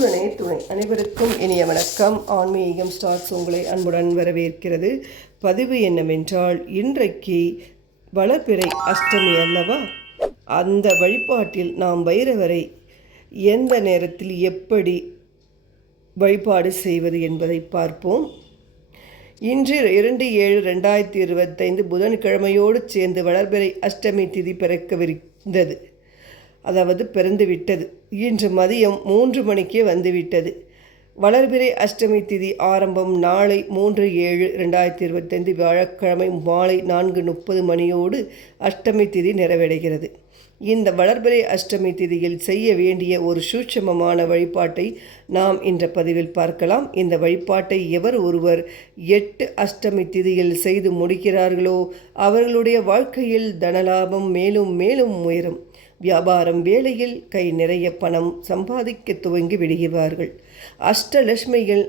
முருகனே துணை. அனைவருக்கும் இனிய வணக்கம். ஆன்மீகம் ஸ்டார்ஸ் உங்களை அன்புடன் வரவேற்கிறது. பதிவு என்னவென்றால் இன்றைக்கு வளர்பிறை அஷ்டமி அல்லவா? அந்த வழிபாட்டில் நாம் வைரவரை எந்த நேரத்தில் எப்படி வழிபாடு செய்வது என்பதை பார்ப்போம். இன்று இரண்டு ஏழு ரெண்டாயிரத்தி இருபத்தைந்து புதன்கிழமையோடு சேர்ந்து வளர்பிறை அஷ்டமி திதி பிறக்கவிருந்தது. அதாவது பிறந்து விட்டது. இன்று மதியம் மூன்று மணிக்கே வந்துவிட்டது வளர்பிறை அஷ்டமி திதி ஆரம்பம் நாளை மூன்று ஏழு ரெண்டாயிரத்தி இருபத்தைந்து வியாழக்கிழமை மாலை நான்கு முப்பது மணியோடு அஷ்டமி திதி நிறைவடைகிறது. இந்த வளர்பிறை அஷ்டமி திதியில் செய்ய வேண்டிய ஒரு சூட்சமமான வழிபாட்டை நாம் இன்ற பதிவில் பார்க்கலாம். இந்த வழிபாட்டை எவர் ஒருவர் எட்டு அஷ்டமி திதியில் செய்து முடிக்கிறார்களோ அவர்களுடைய வாழ்க்கையில் தனலாபம் மேலும் மேலும் உயரும். வியாபாரம் வேலையில் கை நிறைய பணம் சம்பாதிக்க துவங்கி விடுகிறார்கள். அஷ்டலட்சுமிகள்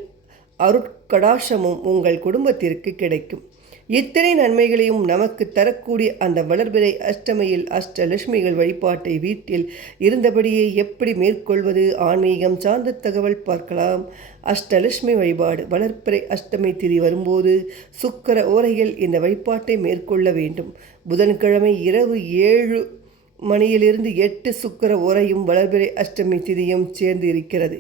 அருட்கடாசமும் உங்கள் குடும்பத்திற்கு கிடைக்கும். இத்தனை நன்மைகளையும் நமக்கு தரக்கூடிய அந்த வளர்பிறை அஷ்டமியில் அஷ்டலட்சுமிகள் வழிபாட்டை வீட்டில் இருந்தபடியே எப்படி மேற்கொள்வது? ஆன்மீகம் சார்ந்த தகவல் பார்க்கலாம். அஷ்டலட்சுமி வழிபாடு வளர்ப்பிறை அஷ்டமி திதி வரும்போது சுக்கர ஓரையில் இந்த வழிபாட்டை மேற்கொள்ள வேண்டும். புதன்கிழமை இரவு ஏழு மணியிலிருந்து எட்டு சுக்கர உரையும் வளர்பிறை அஷ்டமி திதியும் சேர்ந்து இருக்கிறது.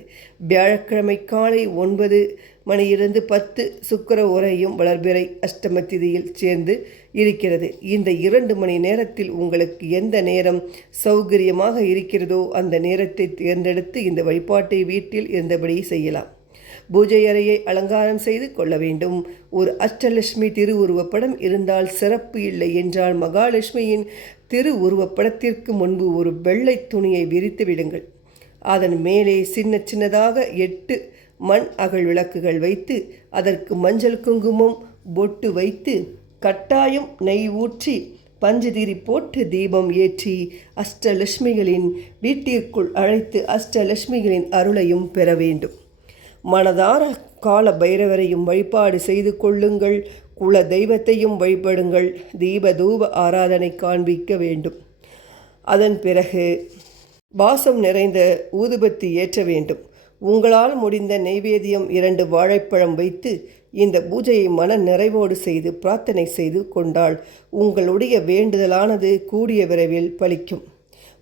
வியாழக்கிழமை காலை ஒன்பது மணியிலிருந்து பத்து சுக்கர உரையும் வளர்பிறை அஷ்டம திதியில் சேர்ந்து இருக்கிறது. இந்த இரண்டு மணி நேரத்தில் உங்களுக்கு எந்த நேரம் சௌகரியமாக இருக்கிறதோ அந்த நேரத்தை தேர்ந்தெடுத்து இந்த வழிபாட்டை வீட்டில் இருந்தபடி செய்யலாம். பூஜை அறையை அலங்காரம் செய்து கொள்ள வேண்டும். ஒரு அஷ்டலட்சுமி திருவுருவப்படம் இருந்தால் சிறப்பு இல்லை என்றால் மகாலட்சுமியின் திரு உருவப்படத்திற்கு முன்பு ஒரு வெள்ளை துணியை விரித்து விடுங்கள். அதன் மேலே சின்ன சின்னதாக எட்டு மண் அகல் விளக்குகள் வைத்து அதற்கு மஞ்சள் குங்குமம் பொட்டு வைத்து கட்டாயம் நெய் ஊற்றி பஞ்சதிரி போட்டு தீபம் ஏற்றி அஷ்டலட்சுமிகளின் வீட்டிற்குள் அழைத்து அஷ்டலட்சுமிகளின் அருளையும் பெற வேண்டும். மனதார கால பைரவரையும் வழிபாடு செய்து கொள்ளுங்கள். குல தெய்வத்தையும் வழிபடுங்கள். தீப தூப ஆராதனை காண்பிக்க வேண்டும். அதன் பிறகு வாசம் நிறைந்த ஊதுபத்தி ஏற்ற வேண்டும். உங்களால் முடிந்த நெய்வேதியம் இரண்டு வாழைப்பழம் வைத்து இந்த பூஜையை மன நிறைவோடு செய்து பிரார்த்தனை செய்து கொண்டால் உங்களுடைய வேண்டுதலானது கூடிய விரைவில் பலிக்கும்.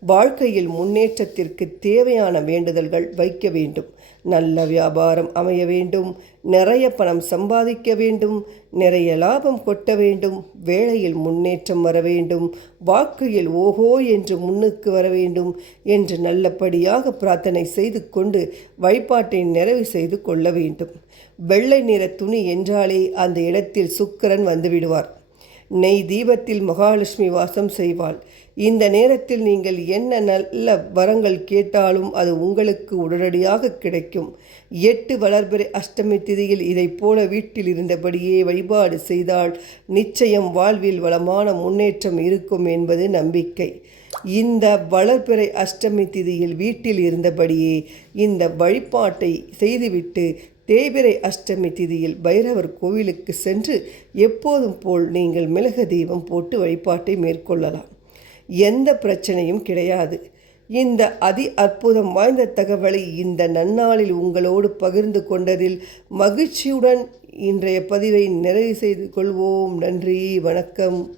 வாழ்க்கையில் முன்னேற்றத்திற்கு தேவையான வேண்டுதல்கள் வைக்க வேண்டும். நல்ல வியாபாரம் அமைய வேண்டும். நிறைய பணம் சம்பாதிக்க வேண்டும். நிறைய லாபம் கொட்ட வேண்டும். வேலையில் முன்னேற்றம் வர வேண்டும். வாழ்க்கையில் ஓஹோ என்று முன்னுக்கு வர வேண்டும் என்று நல்லபடியாக பிரார்த்தனை செய்து கொண்டு வழிபாட்டை நிறைவு செய்து கொள்ள வேண்டும். வெள்ளை நிற துணி என்றாலே அந்த இடத்தில் சுக்கரன் வந்துவிடுவார் நெய் தீபத்தில் மகாலட்சுமி வாசம் செய்வாள். இந்த நேரத்தில் நீங்கள் என்ன நல்ல வரங்கள் கேட்டாலும் அது உங்களுக்கு உடனடியாக கிடைக்கும். எட்டு வளர்பிறை அஷ்டமி திதியில் இதைப் போல வீட்டில் இருந்தபடியே வழிபாடு செய்தால் நிச்சயம் வாழ்வில் வளமான முன்னேற்றம் இருக்கும் என்பது நம்பிக்கை. இந்த வளர்பிறை அஷ்டமி திதியில் வீட்டில் இருந்தபடியே இந்த வழிபாட்டை செய்துவிட்டு தேய்பிரை அஷ்டமி திதியில் பைரவர் கோவிலுக்கு சென்று எப்போதும் போல் நீங்கள் மிளக தீபம் போட்டு வழிபாட்டை மேற்கொள்ளலாம். எந்த பிரச்சனையும் கிடையாது. இந்த அதி அற்புதம் வாய்ந்த தகவலை இந்த நன்னாளில் உங்களோடு பகிர்ந்து கொண்டதில் மகிழ்ச்சியுடன் இன்றைய பதிவை நிறைவு செய்து கொள்வோம். நன்றி வணக்கம்.